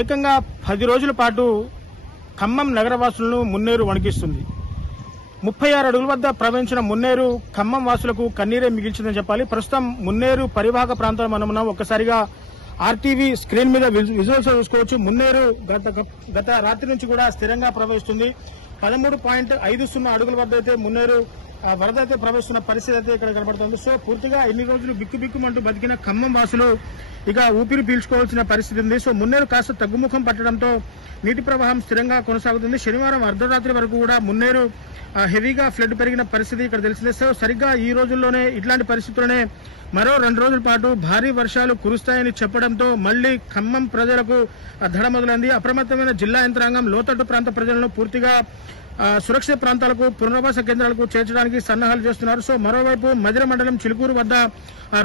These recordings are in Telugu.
ఏకంగా 10 రోజుల పాటు ఖమ్మం నగరవాసులను మున్నేరు వణికిస్తుంది. 36 అడుగుల వద్ద ప్రవహించిన మున్నేరు ఖమ్మం వాసులకు కన్నీరే మిగిల్చిందని చెప్పాలి. ప్రస్తుతం మున్నేరు పరివాహక ప్రాంతంలో మనం ఉన్నాం. ఒక్కసారిగా ఆర్టీవీ స్క్రీన్ మీద విజువల్స్ చూసుకోవచ్చు. మున్నేరు గత రాత్రి నుంచి కూడా స్థిరంగా ప్రవహిస్తుంది. 13.50 అడుగుల వద్ద అయితే మున్నేరు వరద అయితే ప్రవహిస్తున్న పరిస్థితి అయితే ఇక్కడ కనబడుతుంది. సో పూర్తిగా ఇన్ని రోజులు బిక్కుబిక్కుమంటూ బతికిన ఖమ్మం వాసులు ఇక ఊపిరి పీల్చుకోవాల్సిన పరిస్థితి ఉంది. సో మున్నేరు కాస్త తగ్గుముఖం పట్టడంతో నీటి ప్రవాహం స్థిరంగా కొనసాగుతుంది. శనివారం అర్ధరాత్రి వరకు కూడా మున్నేరు హెవీగా ఫ్లడ్ పెరిగిన పరిస్థితి ఇక్కడ తెలిసిందే. సో సరిగ్గా ఈ రోజుల్లోనే ఇట్లాంటి పరిస్థితుల్లోనే మరో 2 రోజుల పాటు భారీ వర్షాలు కురుస్తాయని చెప్పడంతో మళ్లీ ఖమ్మం ప్రజలకు దడ మొదలైంది. అప్రమత్తమైన జిల్లా యంత్రాంగం లోతట్టు ప్రాంత ప్రజలను పూర్తిగా సురక్షిత ప్రాంతాలకు పునరావాస కేంద్రాలకు చేర్చడానికి సన్నాహాలు చేస్తున్నారు. సో మరోవైపు మధిర మండలం చిలుకూరు వద్ద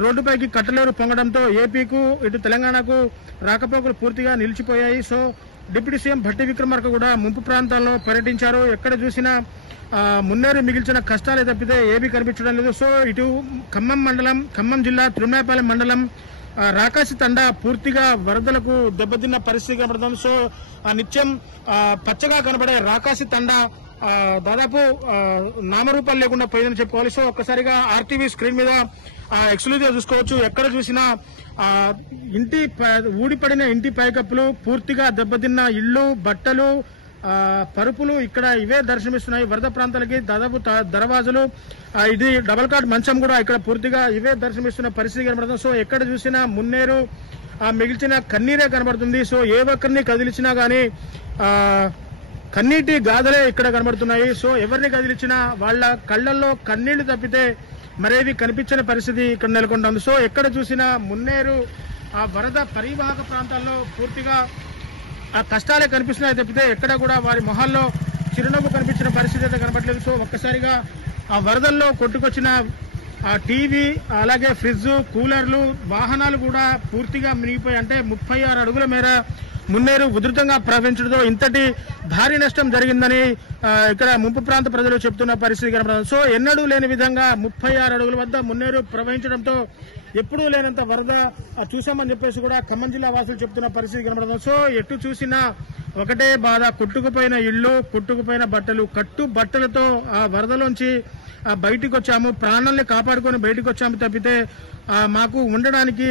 రోడ్డుపైకి కట్టలేరు పొంగడంతో ఏపీకు ఇటు తెలంగాణకు రాకపోకలు పూర్తిగా నిలిచిపోయాయి. So deputy CM Bhatti Vikramarka కూడా ముంపు ప్రాంతాల్లో పర్యటించారు. ఎక్కడ చూసినా మున్నేరు మిగిల్చిన కష్టాలే తప్పితే ఏమీ కనిపించడం లేదు. సో ఇటు ఖమ్మం జిల్లా తిరుమలపాలెం మండలం రాకాసి తండా పూర్తిగా వరదలకు దెబ్బతిన్న పరిస్థితి కనబడుతుంది. సో నిత్యం పచ్చగా కనబడే రాకాసి తండా దాదాపు నామరూపాలు లేకుండా పోయిందని చెప్పుకోవాలి. సో ఒక్కసారిగా ఆర్టీవీ స్క్రీన్ మీద ఎక్స్క్లూజివ్ చూసుకోవచ్చు. ఎక్కడ చూసినా ఊడిపడిన ఇంటి పైకప్పులు, పూర్తిగా దెబ్బతిన్న ఇళ్లు, బట్టలు, పరుపులు ఇక్కడ ఇవే దర్శనమిస్తున్నాయి. వరద ప్రాంతాలకి దాదాపు దర్వాజులు, ఇది డబల్ కాట్ మంచం కూడా ఇక్కడ పూర్తిగా ఇవే దర్శనమిస్తున్న పరిస్థితి కనబడుతుంది. సో ఎక్కడ చూసినా మున్నేరు మిగిల్చిన కన్నీరే కనబడుతుంది. సో ఏ ఒక్కరిని కదిలించినా గానీ కన్నీటి గాథలే ఇక్కడ కనబడుతున్నాయి. సో ఎవరిని కదిలించినా వాళ్ళ కళ్లల్లో కన్నీళ్లు తప్పితే మరేవి కనిపించని పరిస్థితి ఇక్కడ నెలకొంటుంది. సో ఎక్కడ చూసినా మున్నేరు వరద పరివాహక ప్రాంతాల్లో పూర్తిగా కష్టాలే కనిపిస్తున్నాయి తప్పితే ఎక్కడ కూడా వారి మొహాల్లో చిరునవ్వు కనిపించిన పరిస్థితి అయితే కనబడలేదు. సో ఒక్కసారిగా ఆ వరదల్లో కొట్టుకొచ్చిన టీవీ, అలాగే ఫ్రిడ్జ్, కూలర్లు, వాహనాలు కూడా పూర్తిగా మునిగిపోయి, అంటే 36 అడుగుల మేర మున్నేరు ఉధృతంగా ప్రవహించడంతో ఇంతటి భారీ నష్టం జరిగిందని ఇక్కడ ముంపు ప్రాంత ప్రజలు చెప్తున్న పరిస్థితి కనబడుతుంది. సో ఎన్నడూ లేని విధంగా 36 అడుగుల వద్ద మున్నేరు ప్రవహించడంతో ఎప్పుడూ లేనంత వరద చూసామని చెప్పేసి కూడా ఖమ్మం జిల్లా వాసులు చెప్తున్న పరిస్థితి కనబడుతుంది. సో ఎటు చూసినా ఒకటే బాధ, కొట్టుకుపోయిన ఇళ్లు, కొట్టుకుపోయిన బట్టలు, కట్టు బట్టలతో ఆ వరదలోంచి బయటికి వచ్చాము, ప్రాణాలని కాపాడుకొని బయటకు వచ్చాము తప్పితే మాకు ఉండడానికి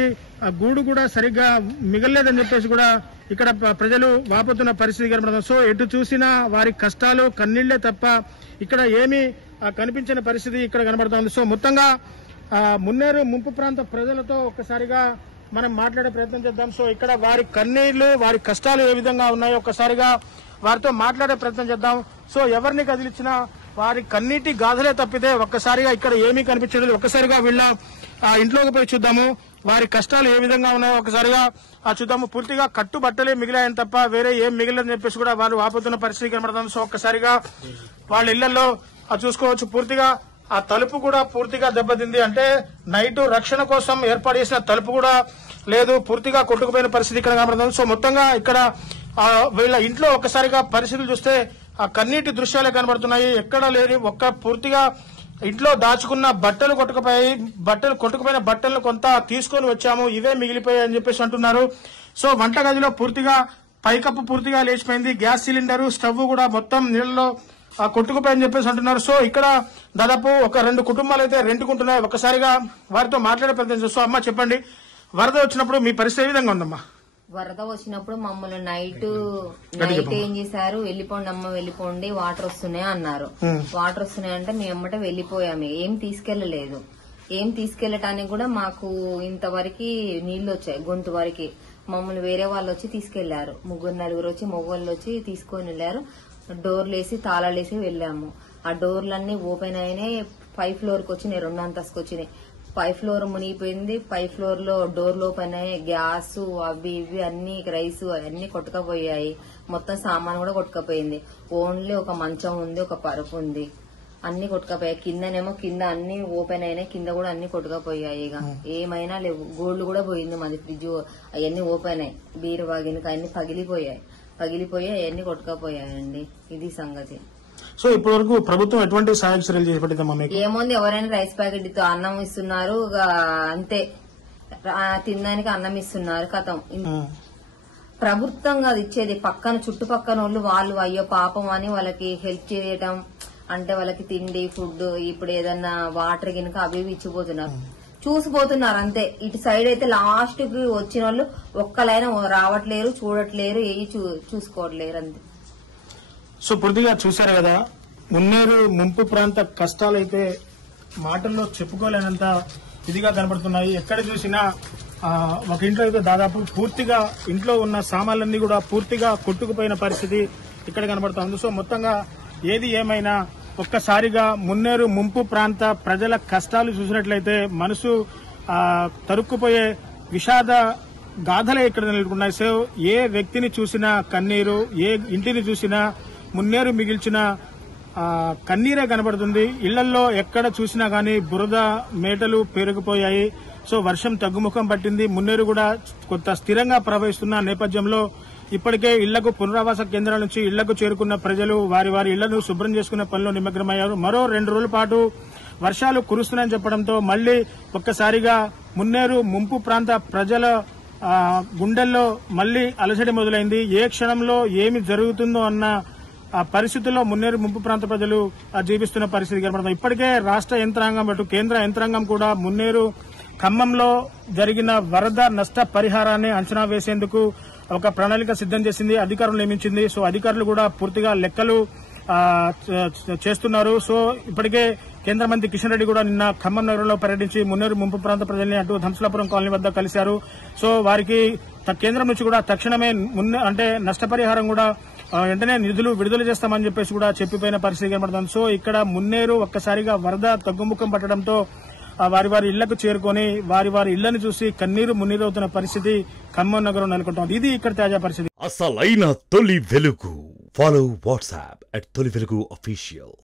గూడు కూడా సరిగ్గా మిగలలేదని చెప్పేసి కూడా ఇక్కడ ప్రజలు వాపోతున్న పరిస్థితి కనబడుతుంది. సో ఎటు చూసినా వారి కష్టాలు, కన్నీళ్లే తప్ప ఇక్కడ ఏమీ కనిపించని పరిస్థితి ఇక్కడ కనబడుతోంది. సో మొత్తంగా మున్నేరు ముంపు ప్రాంత ప్రజలతో ఒక్కసారిగా మనం మాట్లాడే ప్రయత్నం చేద్దాం. సో ఇక్కడ వారి కన్నీళ్లు, వారి కష్టాలు ఏ విధంగా ఉన్నాయో ఒక్కసారిగా వారితో మాట్లాడే ప్రయత్నం చేద్దాం. సో ఎవరిని కదిలించినా వారి కన్నీటి గాథలే తప్పితే ఒక్కసారిగా ఇక్కడ ఏమీ కనిపించలేదు. ఒక్కసారిగా వీళ్ళ ఇంట్లోకి పోయి చూద్దాము, వారి కష్టాలు ఏ విధంగా ఉన్నాయో ఒకసారిగా చూద్దాము. పూర్తిగా కట్టు బట్టలే మిగిలాయని తప్ప వేరే ఏం మిగిలిదని చెప్పేసి కూడా వాళ్ళు వాపోతున్న పరిస్థితి కనబడుతుంది. సో ఒక్కసారిగా వాళ్ళ ఇళ్లలో చూసుకోవచ్చు. పూర్తిగా ఆ తలుపు కూడా పూర్తిగా దెబ్బతింది. అంటే నైట్ రక్షణ కోసం ఏర్పాటు చేసిన తలుపు కూడా లేదు, పూర్తిగా కొట్టుకుపోయిన పరిస్థితి ఇక్కడ కనబడుతుంది. సో మొత్తంగా ఇక్కడ వీళ్ళ ఇంట్లో ఒక్కసారిగా పరిస్థితులు చూస్తే ఆ కన్నీటి దృశ్యాలే కనబడుతున్నాయి. ఎక్కడ లేని పూర్తిగా ఇంట్లో దాచుకున్న బట్టలు కొట్టుకుపోయిన బట్టలను కొంత తీసుకొని వచ్చాము, ఇవే మిగిలిపోయాయి అని చెప్పేసి అంటున్నారు. సో వంటగదిలో పూర్తిగా పైకప్పు పూర్తిగా లేచిపోయింది, గ్యాస్ సిలిండర్, స్టవ్ కూడా మొత్తం నీళ్ళలో కొట్టుకుపోయని చెప్పేసి అంటున్నారు. సో ఇక్కడ దాదాపు ఒక 2 కుటుంబాలు అయితే రెంటుకుంటున్నాయి. ఒక్కసారిగా వారితో మాట్లాడే ప్రయత్నం చేస్తాం. అమ్మా చెప్పండి, వరద వచ్చినప్పుడు మీ పరిస్థితి ఏ విధంగా ఉందమ్మా? వరద వచ్చినప్పుడు మమ్మల్ని నైట్ ఏం చేశారు, వెళ్ళిపోండి అమ్మ వెళ్ళిపోండి, వాటర్ వస్తున్నాయి అన్నారు. వాటర్ వస్తున్నాయంటే మేము ఎమ్మటే వెళ్ళిపోయాము, ఏం తీసుకెళ్లలేదు. ఏం తీసుకెళ్లటానికి కూడా మాకు ఇంతవరకు నీళ్లు వచ్చాయి, గొంతు వరకు. మమ్మల్ని వేరే వాళ్ళు వచ్చి తీసుకెళ్లారు, 3-4 వచ్చి మొగోళ్ళు వచ్చి తీసుకొని వెళ్లారు. డోర్లు వేసి తాళాలు వేసి వెళ్ళాము. ఆ డోర్లన్నీ ఓపెన్ అయినాయి, 5th ఫ్లోర్ కి వచ్చినాయి, 2 అంతస్తుకు వచ్చినాయి. 5th ఫ్లోర్ మునిగిపోయింది. 5th ఫ్లోర్ లో డోర్లు ఓపెన్ అయ్యాయి, గ్యాస్ అవి ఇవి అన్ని, రైస్ అన్ని కొట్టుకపోయాయి. మొత్తం సామాన్ కూడా కొట్టుకపోయింది. ఓన్లీ ఒక మంచం ఉంది, ఒక పరుపు ఉంది, అన్ని కొట్టుకపోయాయి. కిందనేమో కింద అన్ని ఓపెన్ అయినాయి, కింద కూడా అన్ని కొట్టుకపోయాయి. ఇక ఏమైనా లేవు. గోల్డ్ కూడా పోయింది మాది, ఫ్రిడ్జ్ అవన్నీ ఓపెన్ అయ్యాయి, బీరువా గిన్నె అన్ని పగిలిపోయాయి అవన్నీ కొట్టుకపోయాయండి. ఇది సంగతి. సో ఇప్పటి వరకు ప్రభుత్వం ఎటువంటి సహాయక చర్యలు చేపట్టిందమ్మా మీకు? ఏముంది, ఎవరైనా రైస్ ప్యాకెట్ తో అన్నం ఇస్తున్నారు, అంతే. తినడానికి అన్నం ఇస్తున్నారు, కథం. ప్రభుత్వం కాదు ఇచ్చేది, పక్కన చుట్టుపక్కల వాళ్ళు అయ్యో పాపం అని వాళ్ళకి హెల్ప్ చేయటం, అంటే వాళ్ళకి తిండి ఫుడ్ ఇప్పుడు ఏదన్నా వాటర్ గినక అవి ఇచ్చిపోతున్నారు, చూసిపోతున్నారు అంతే. ఇటు సైడ్ అయితే లాస్ట్ కి వచ్చిన వాళ్ళు ఒక్కలైనా రావట్లేరు, చూడట్లేరు, ఏవి చూసుకోవట్లేరు అంతే. సో పూర్తిగా చూశారు కదా, మున్నేరు ముంపు ప్రాంత కష్టాలైతే మాటల్లో చెప్పుకోలేనంత ఇదిగా కనబడుతున్నాయి. ఎక్కడ చూసినా ఒక ఇంట్లో అయితే దాదాపు పూర్తిగా ఇంట్లో ఉన్న సామాన్లన్నీ కూడా పూర్తిగా కొట్టుకుపోయిన పరిస్థితి ఇక్కడ కనబడుతోంది. సో మొత్తంగా ఏది ఏమైనా ఒక్కసారిగా మున్నేరు ముంపు ప్రాంత ప్రజల కష్టాలు చూసినట్లయితే మనసు తరుక్కుపోయే విషాద గాథలే ఇక్కడ నెలకొన్నాయి. సో ఏ వ్యక్తిని చూసినా కన్నీరు, ఏ ఇంటిని చూసినా మున్నేరు మిగిల్చిన కన్నీరే కనబడుతుంది. ఇళ్లల్లో ఎక్కడ చూసినా గానీ బురద మేటలు పెరిగిపోయాయి. సో వర్షం తగ్గుముఖం పట్టింది. మున్నేరు కూడా కొంత స్థిరంగా ప్రవహిస్తున్న నేపథ్యంలో ఇప్పటికే ఇళ్లకు పునరావాస కేంద్రాల నుంచి ఇళ్లకు చేరుకున్న ప్రజలు వారి ఇళ్లను శుభ్రం చేసుకునే పనిలో నిమగ్నమయ్యారు. మరో 2 రోజుల పాటు వర్షాలు కురుస్తున్నాయని చెప్పడంతో మళ్లీ ఒక్కసారిగా మున్నేరు ముంపు ప్రాంత ప్రజల గుండెల్లో మళ్లీ అలసడి మొదలైంది. ఏ క్షణంలో ఏమి జరుగుతుందో అన్న పరిస్థితుల్లో మున్నేరు ముంపు ప్రాంత ప్రజలు జీవిస్తున్న పరిస్థితి కనబడుతుంది. ఇప్పటికే రాష్ట్ర యంత్రాంగం అటు కేంద్ర యంత్రాంగం కూడా మున్నేరు ఖమ్మంలో జరిగిన వరద నష్ట పరిహారాన్ని అంచనా వేసేందుకు ఒక ప్రణాళిక సిద్దం చేసింది, అధికారులు నియమించింది. సో అధికారులు కూడా పూర్తిగా లెక్కలు చేస్తున్నారు. సో ఇప్పటికే కేంద్ర మంత్రి కిషన్ రెడ్డి కూడా నిన్న ఖమ్మం నగరంలో పర్యటించి మున్నేరు ముంపు ప్రాంత ప్రజల్ని అటు ధంసలాపురం కాలనీ వద్ద కలిశారు. సో వారికి కేంద్రం నుంచి కూడా తక్షణమే అంటే నష్టపరిహారం కూడా వెంటనే నిధులు విడుదల చేస్తామని చెప్పేసి కూడా చెప్పిపోయిన పరిస్థితి కనబడుతుంది. సో ఇక్కడ మున్నేరు ఒక్కసారిగా వరద తగ్గుముఖం పట్టడంతో వారి ఇళ్లకు చేరుకొని వారి ఇళ్లను చూసి కన్నీరు మున్నీరు అవుతున్న పరిస్థితి ఖమ్మం నగరం నెలకొంటోంది. ఇది ఇక్కడ తాజా పరిస్థితి. అసలైన తొలి వెలుగు. ఫాలో వాట్సాప్ @తొలి వెలుగు official.